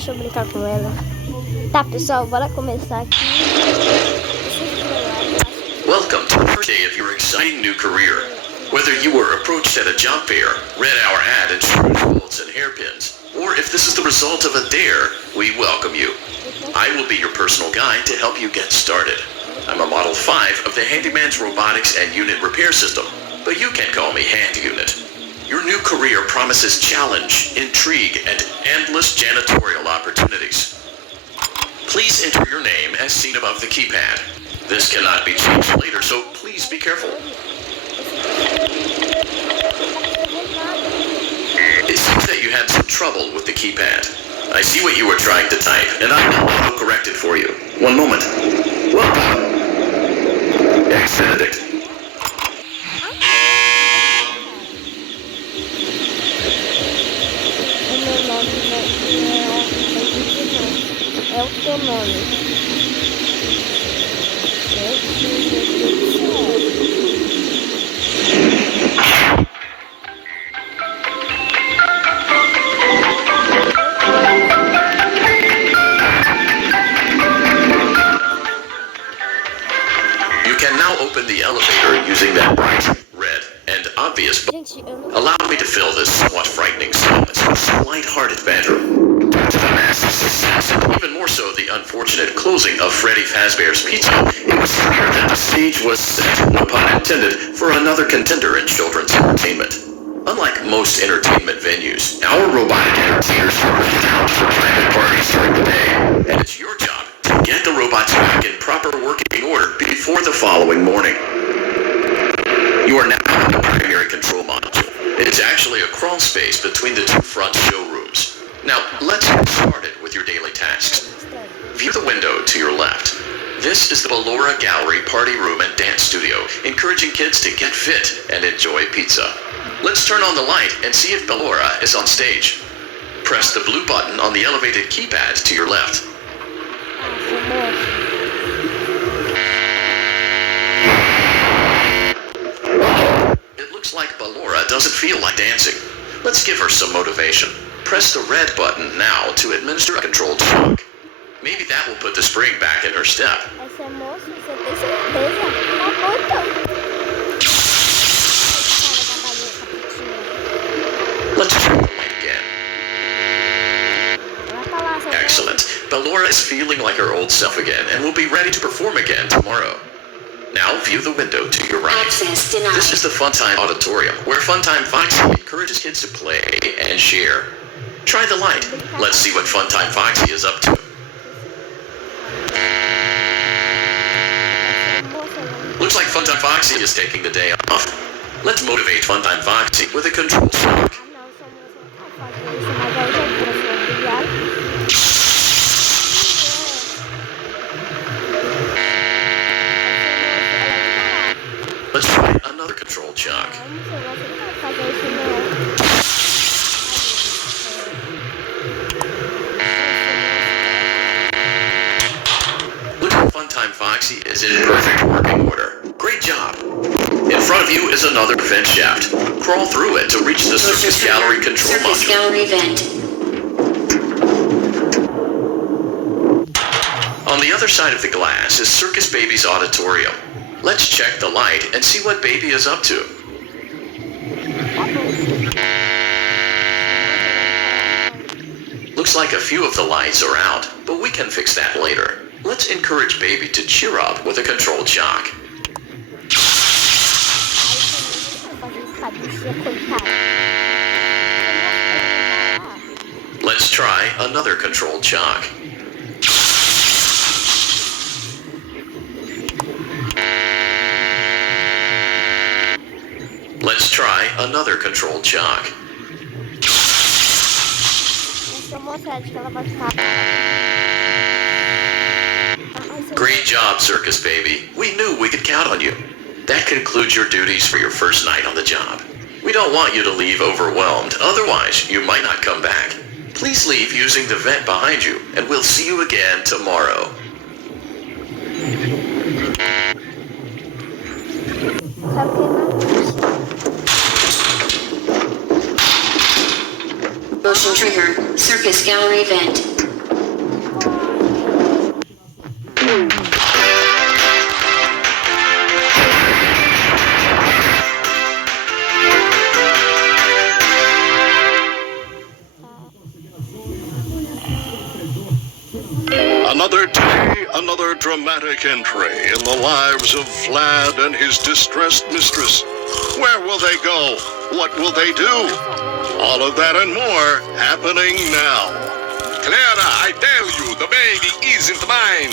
deixa eu brincar com ela. Tá, pessoal, bora começar aqui. Welcome to the first day of your exciting new career. Whether you were approached at a job fair, read our ad and screwed bullets and hairpins, or if this is the result of a dare, we welcome you. I will be your personal guide to help you get started. I'm a Model 5 of the Handyman's Robotics and Unit Repair System, but you can call me Hand Unit. Your new career promises challenge, intrigue, and endless janitorial opportunities. Please enter your name as seen above the keypad. This cannot be changed later, so please be careful. It seems that you had some trouble with the keypad. I see what you were trying to type, and I will auto-correct it for you. One moment. Welcome. Ex-Benedict. É o teu nome. You can now open the elevator using that bright, red, and obvious button. Allow me to fill this somewhat frightening silence with some light-hearted banter. Due to the massive success, and even more so the unfortunate closing of Freddy Fazbear's Pizza, it was clear that the stage was set, no pun intended, for another contender in children's entertainment. Unlike most entertainment venues, our robotic entertainers are rented out for private parties during the day, and it's your job to get the robots back in proper working order before the following morning. You are now in the primary control module. It's actually a crawl space between the two front showrooms. Now, let's get started with your daily tasks. View the window to your left. This is the Ballora Gallery Party Room and Dance Studio, encouraging kids to get fit and enjoy pizza. Let's turn on the light and see if Ballora is on stage. Press the blue button on the elevated keypad to your left. It looks like Ballora doesn't feel like dancing. Let's give her some motivation. Press the red button now to administer a controlled shock. Maybe that will put the spring back in her step. Essa moça, você tem certeza? Tá bom, então. Let's try the light again. Excellent. Ballora is feeling like her old self again and will be ready to perform again tomorrow. Now view the window to your right. Access denied. This is the Funtime Auditorium, where Funtime Foxy encourages kids to play and share. Try the light. Let's see what Funtime Foxy is up to. Looks like Funtime Foxy is taking the day off. Let's motivate Funtime Foxy with a controlled shock. Let's try another controlled shock. Looks like Funtime Foxy is in perfect working order. Great job. In front of you is another vent shaft. Crawl through it to reach the Circus Gallery control Circus module. Gallery vent. On the other side of the glass is Circus Baby's auditorium. Let's check the light and see what Baby is up to. Looks like a few of the lights are out, but we can fix that later. Let's encourage Baby to cheer up with a controlled shock. Let's try another controlled shock. Let's try another controlled shock. Great job, Circus Baby. We knew we could count on you. That concludes your duties for your first night on the job. We don't want you to leave overwhelmed, otherwise you might not come back. Please leave using the vent behind you, and we'll see you again tomorrow. Motion trigger. Circus Gallery vent. another dramatic entry in the lives of Vlad and his distressed mistress. Where will they go? What will they do? All of that and more happening now. Clara, I tell you, the baby isn't mine.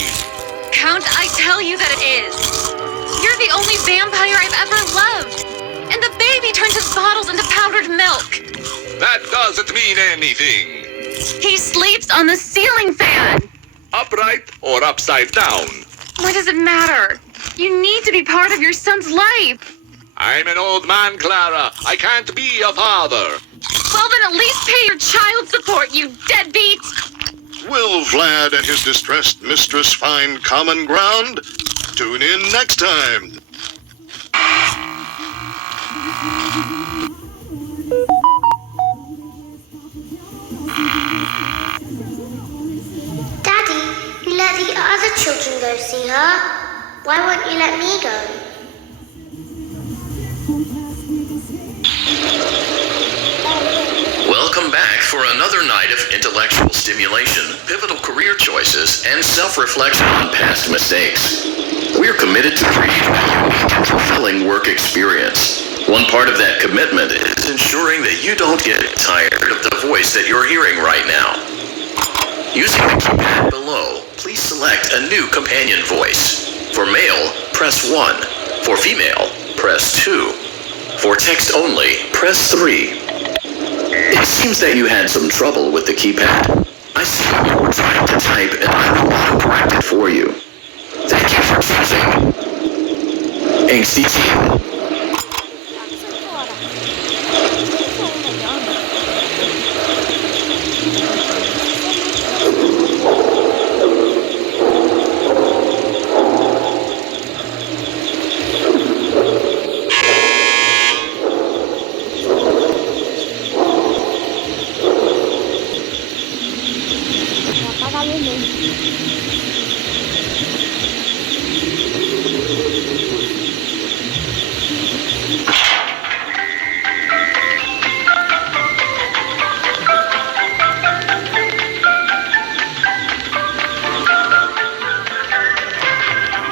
Count, I tell you that it is. You're the only vampire I've ever loved. And the baby turns his bottles into powdered milk. That doesn't mean anything. He sleeps on the ceiling fan. Upright or upside down? What does it matter? You need to be part of your son's life. I'm an old man, Clara. I can't be a father. Well, then at least pay your child support, you deadbeat. Will Vlad and his distressed mistress find common ground? Tune in next time. Daddy, you let the other children go see her. Why won't you let me go? Welcome back for another night of intellectual stimulation, pivotal career choices, and self-reflection on past mistakes. We're committed to creating a unique and fulfilling work experience. One part of that commitment is ensuring that you don't get tired of the voice that you're hearing right now. Using the keypad below, please select a new companion voice. For male, press 1. For female, press 2. For text only, press 3. It seems that you had some trouble with the keypad. I see you were trying to type and I will auto-correct it for you. Thank you for choosing Angsty Teen.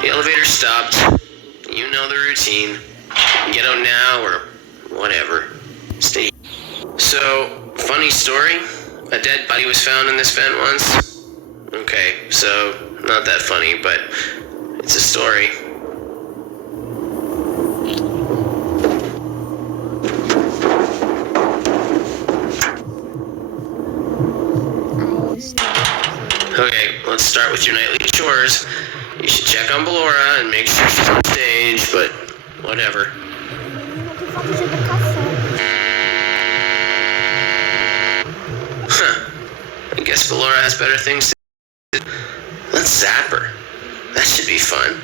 The elevator stopped. You know the routine. Get out now or whatever. Stay. So, funny story. A dead body was found in this vent once. Okay, so not that funny, but it's a story. Okay, let's start with your nightly chores. You should check on Ballora and make sure she's on stage, but whatever. Huh. I guess Ballora has better things to do. Let's zap her. That should be fun.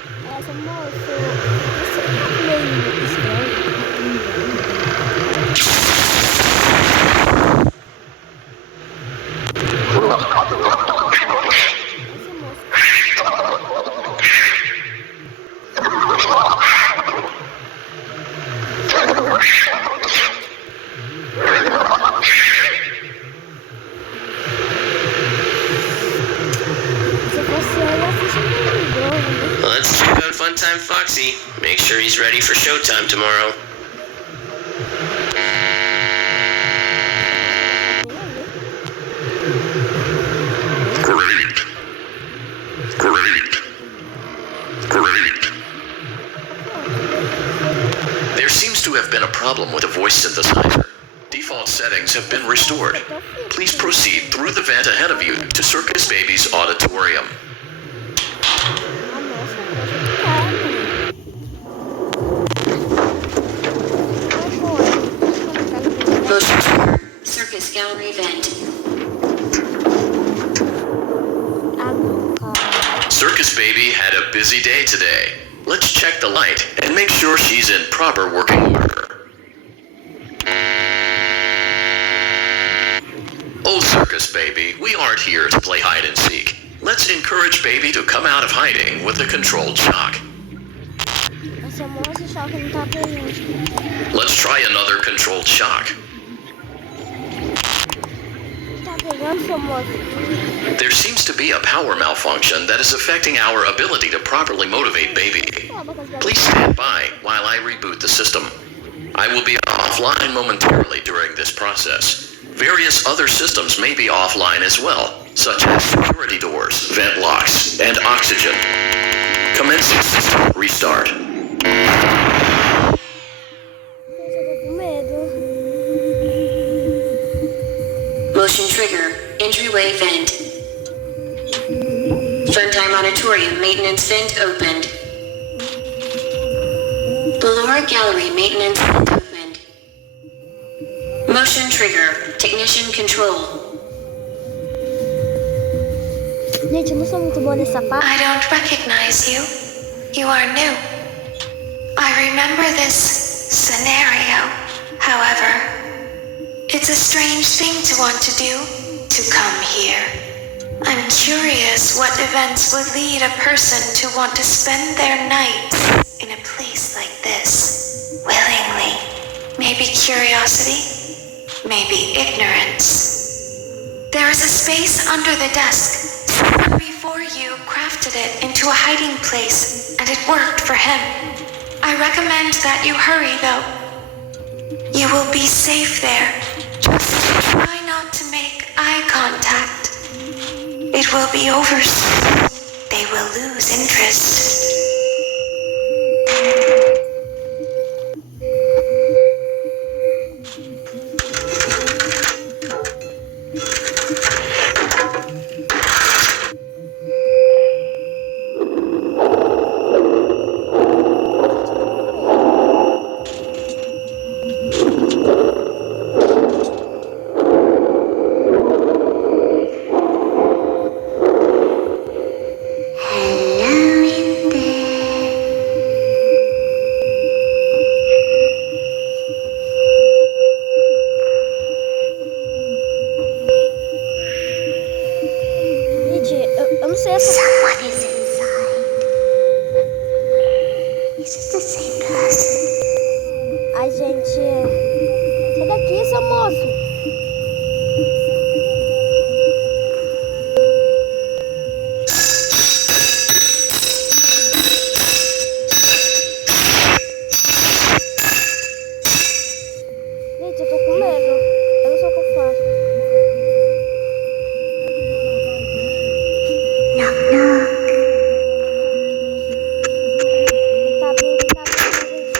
Let's check on Funtime Foxy. Make sure he's ready for showtime tomorrow. There seems to have been a problem with the voice synthesizer. Default settings have been restored. Please proceed through the vent ahead of you to Circus Baby's auditorium. Motion trigger. Circus gallery vent. Circus Baby had a busy day today. Let's check the light and make sure she's in proper working order. Oh, Circus Baby, we aren't here to play hide and seek. Let's encourage Baby to come out of hiding with a controlled shock. Let's try another controlled shock. Vamos, seu moço. There seems to be a power malfunction that is affecting our ability to properly motivate baby. Please stand by while I reboot the system. I will be offline momentarily during this process. Various other systems may be offline as well, such as security doors, vent locks, and oxygen. Commencing system restart. Gente, eu tô com medo. Motion trigger. Entryway vent. Funtime Auditorium maintenance vent opened. Lower gallery maintenance vent opened. Motion trigger. Technician control. Gente, eu não sou muito boa nessa parte. I don't recognize you. You are new. I remember this scenario. However, it's a strange thing to want to do, to come here. I'm curious what events would lead a person to want to spend their nights in a place like this, willingly. Maybe curiosity, maybe ignorance. There is a space under the desk. Someone before you crafted it into a hiding place, and it worked for him. I recommend that you hurry, though. You will be safe there. Just try not to make eye contact. It will be over soon. They will lose interest. Eu não sei essa. Someone is inside. Is it the same person? Ai, gente. Sai daqui, seu moço. Gente, eu tô com medo. Eu não sei o que eu faço. Knock, knock. Ele tá abrindo, ele tá abrindo, gente.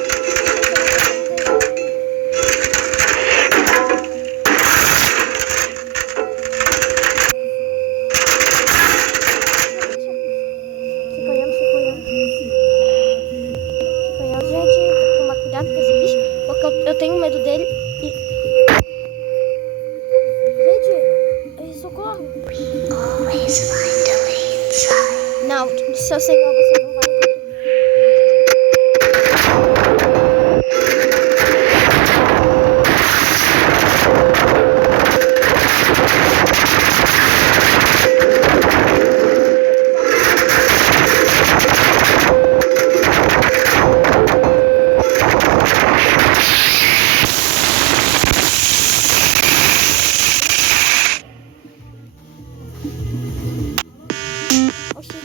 Fica olhando, fica olhando. Fica olhando, gente. Tem que tomar cuidado com esse bicho, porque eu tenho medo dele. Gente, socorro. Always find a way inside. Não, seu senhor, você não vai. Oxi.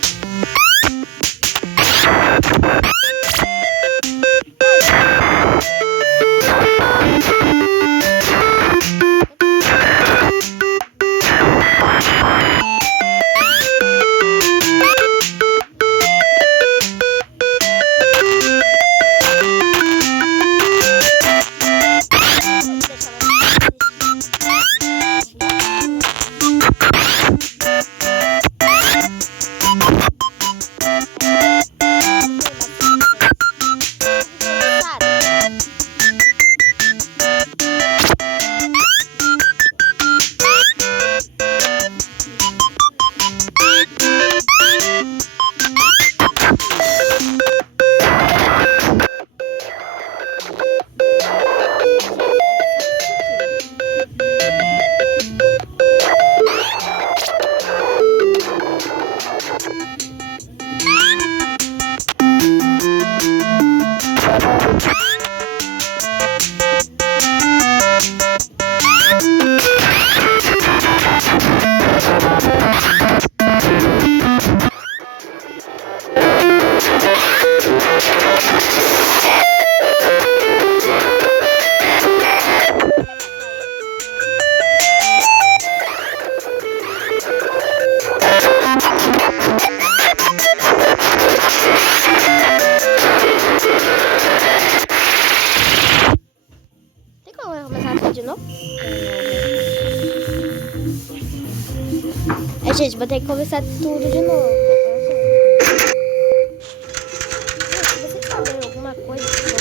de novo? Gente, vou ter que começar tudo de novo. Gente, se vocês saberem alguma coisa que eu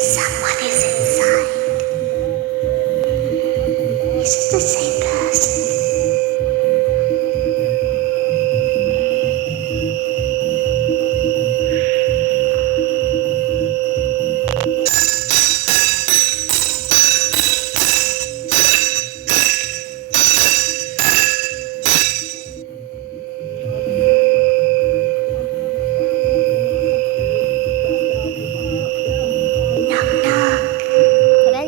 Someone is inside. Is it the same person?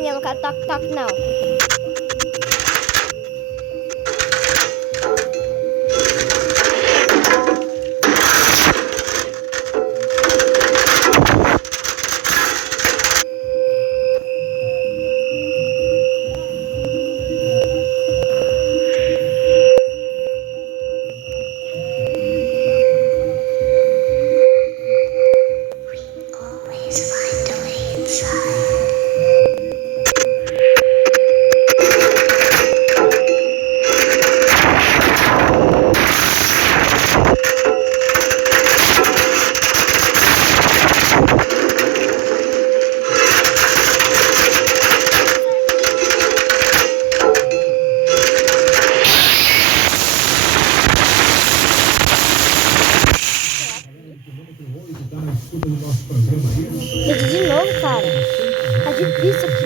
eu não quero toque-toque, não. Always find a way inside. Gente, de novo, cara. Tá difícil aqui.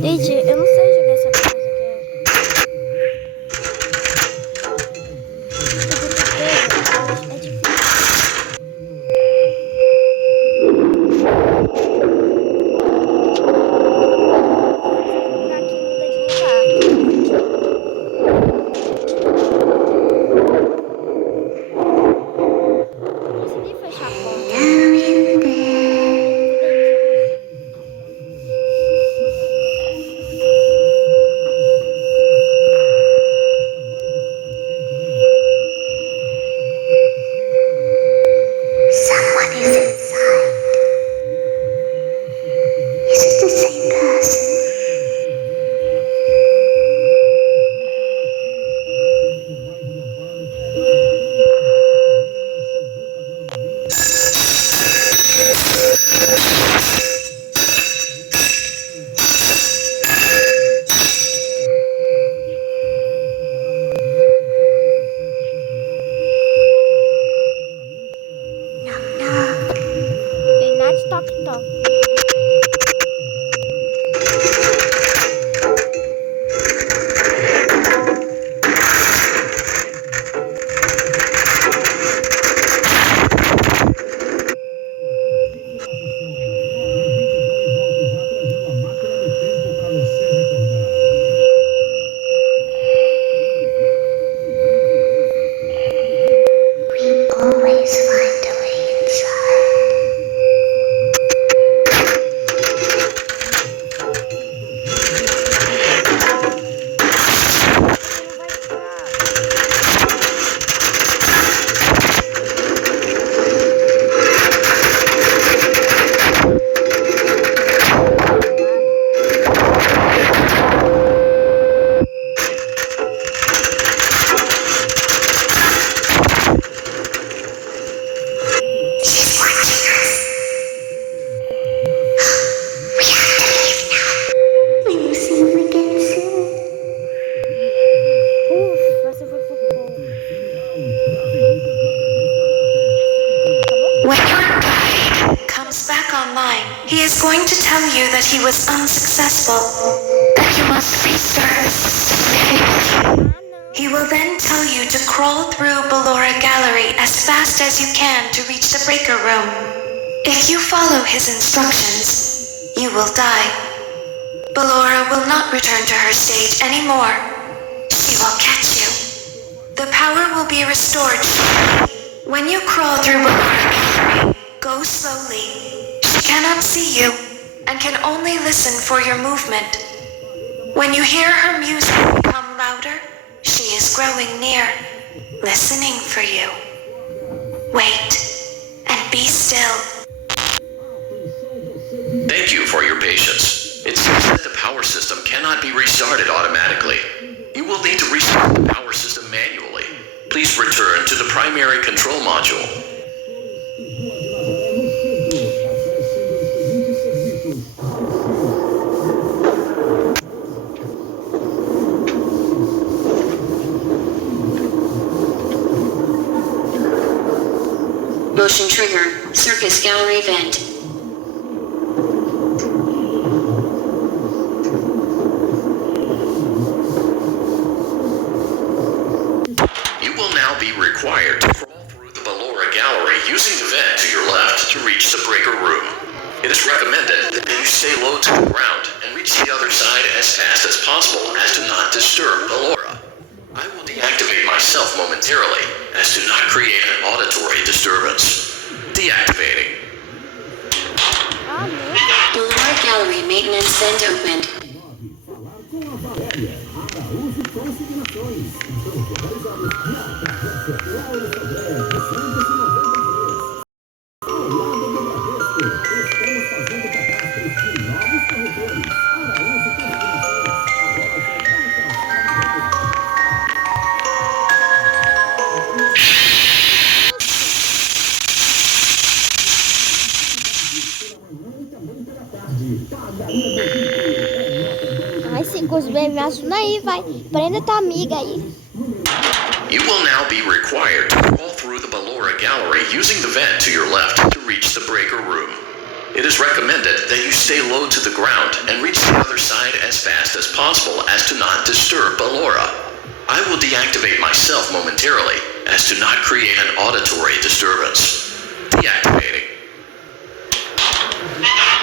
Gente, eu não sei jogar essa coisa aqui. É difícil. Someone is inside. Is it the same person? Tem nada de toque-toque. We always find a way inside. She's watching us. We have to leave now. We will see you again soon. Você foi pro povo. When your guy comes back online, he is going to tell you that he was unsuccessful, that you must restart his system manually. He will then tell you to crawl through Ballora Gallery as fast as you can to reach the breaker room. If you follow his instructions, you will die. Ballora will not return to her stage anymore. She will catch you. The power will be restored. When you crawl through Ballora Gallery, go slowly. She cannot see you and can only listen for your movement. When you hear her music become louder, she is growing near, listening for you. Wait and be still. Thank you for your patience. It seems that the power system cannot be restarted automatically. You will need to restart the power system manually. Please return to the primary control module. Motion trigger, circus gallery vent. You will now be required to crawl through the Ballora Gallery using the vent to your left to reach the breaker room. It is recommended that you stay low to the ground and reach the other side as fast as possible as to not disturb Ballora. I will deactivate myself momentarily as to not create an auditory disturbance. Deactivating. Ballora Gallery maintenance vent opened. Ai, Cicos, bem, me ajuda aí, vai. Prenda tua amiga aí. You will now be required to crawl through the Ballora Gallery using the vent to your left to reach the breaker room. It is recommended that you stay low to the ground and reach the other side as fast as possible as to not disturb Ballora. I will deactivate myself momentarily as to not create an auditory disturbance. Deactivating.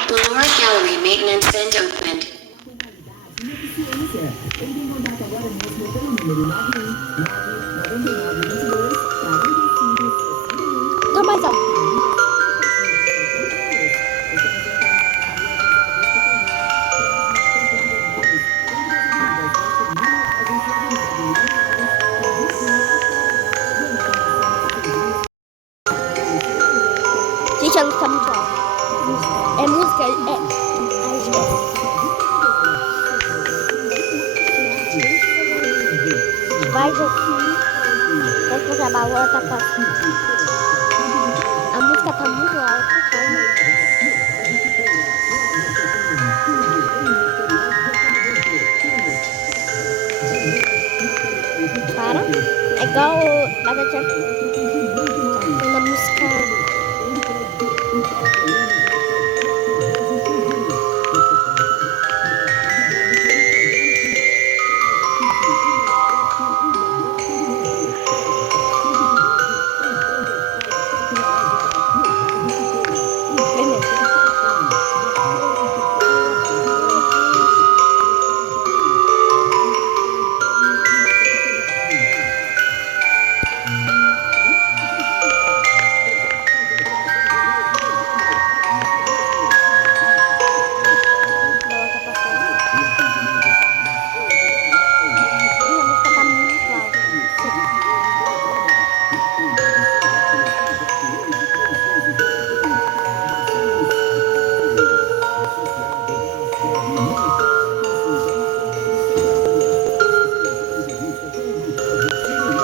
Ballora Gallery maintenance vent opened. Tô mais alto. Gente, a luz tá muito alta. É música, Ai, esquece. Vai, gente. Vai que a Ballora tá passando. A música tá muito alta. Para. É igual quando a música...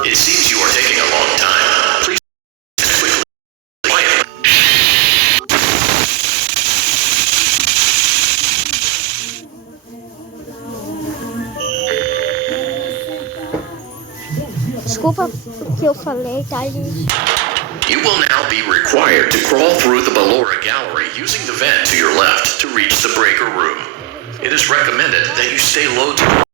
It seems you are taking a long time. Please quickly quiet. Desculpa o que eu falei, tá, gente? You will now be required to crawl through the Ballora Gallery using the vent to your left to reach the breaker room. It is recommended that you stay low to